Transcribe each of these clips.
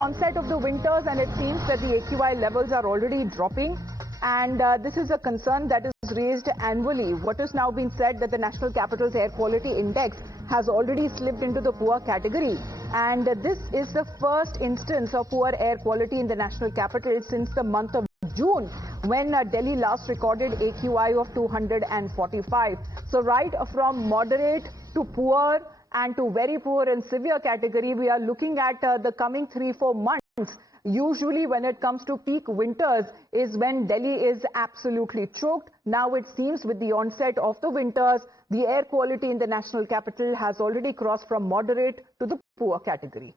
onset of the winters, and it seems that the AQI levels are already dropping, and this is a concern that is raised annually. What has now been said that the National Capital's Air Quality Index has already slipped into the poor category, and this is the first instance of poor air quality in the national capital since the month of June, when Delhi last recorded AQI of 245. So right from moderate to poor and to very poor and severe category, we are looking at the coming 3-4 months. Usually when it comes to peak winters is when Delhi is absolutely choked. Now it seems with the onset of the winters, the air quality in the national capital has already crossed from moderate to the poor category.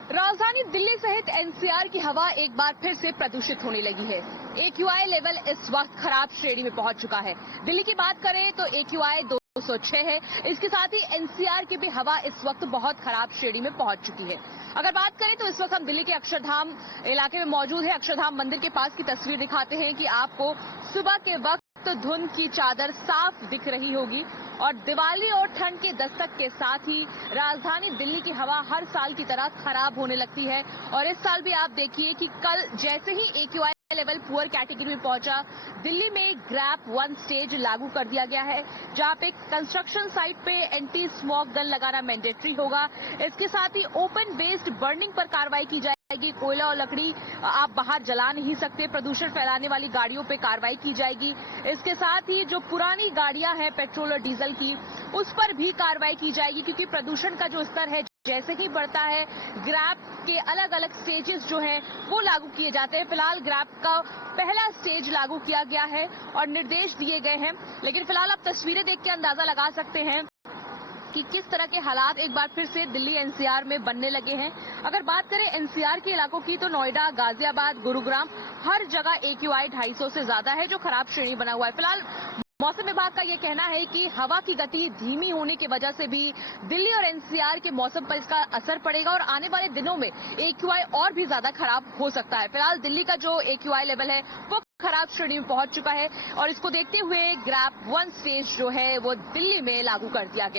राजधानी दिल्ली सहित NCR की हवा एक बार फिर से प्रदूषित होने लगी है। AQI लेवल इस वक्त खराब श्रेणी में पहुंच चुका है। दिल्ली की बात करें तो AQI 206 है। इसके साथ ही एनसीआर की भी हवा इस वक्त बहुत खराब श्रेणी में पहुंच चुकी है। अगर बात करें तो इस वक्त हम दिल्ली के अक्षरधाम इलाके में मौजूद है। अक्षरधाम मंदिर के पास की तस्वीर दिखाते हैं कि आपको सुबह के वक्त धुंध की चादर साफ दिख रही होगी और दिवाली और ठंड के दस्तक के साथ ही राजधानी दिल्ली की हवा हर साल की तरह खराब होने लगती है। और इस साल भी आप देखिए कि कल जैसे ही AQI लेवल पुअर कैटेगरी में पहुंचा, दिल्ली में ग्रैप 1 स्टेज लागू कर दिया गया है, जहां पे कंस्ट्रक्शन साइट पे एंटी स्मोक गन लगाना मैंडेटरी होगा। इसके साथ ही ओपन वेस्ट बर्निंग पर कार्रवाई की जाएगी। कोयला और लकड़ी आप बाहर जला नहीं सकते। प्रदूषण फैलाने वाली गाड़ियों पे कार्रवाई की जाएगी। इसके साथ ही जो पुरानी गाड़ियां हैं पेट्रोल और डीजल की, उस पर भी कार्रवाई की जाएगी, क्योंकि प्रदूषण का जो स्तर है जैसे ही बढ़ता है, ग्रैप के अलग अलग स्टेजेस जो हैं वो लागू किए जाते हैं। फिलहाल ग्रैप का पहला स्टेज लागू किया गया है और निर्देश दिए गए हैं, लेकिन फिलहाल आप तस्वीरें देख के अंदाजा लगा सकते हैं कि किस तरह के हालात एक बार फिर से दिल्ली एनसीआर में बनने लगे हैं। अगर बात करें एनसीआर के इलाकों की तो नोएडा, गाजियाबाद, गुरुग्राम, हर जगह AQI 250 से ज्यादा है, जो खराब श्रेणी बना हुआ है। फिलहाल मौसम विभाग का यह कहना है कि हवा की गति धीमी होने की वजह से भी दिल्ली और एनसीआर के मौसम पर इसका असर पड़ेगा और आने वाले दिनों में AQI और भी ज्यादा खराब हो सकता है। फिलहाल दिल्ली का जो AQI लेवल है वो खराब श्रेणी में पहुंच चुका है और इसको देखते हुए ग्रैप 1 स्टेज जो है वो दिल्ली में लागू कर दिया गया।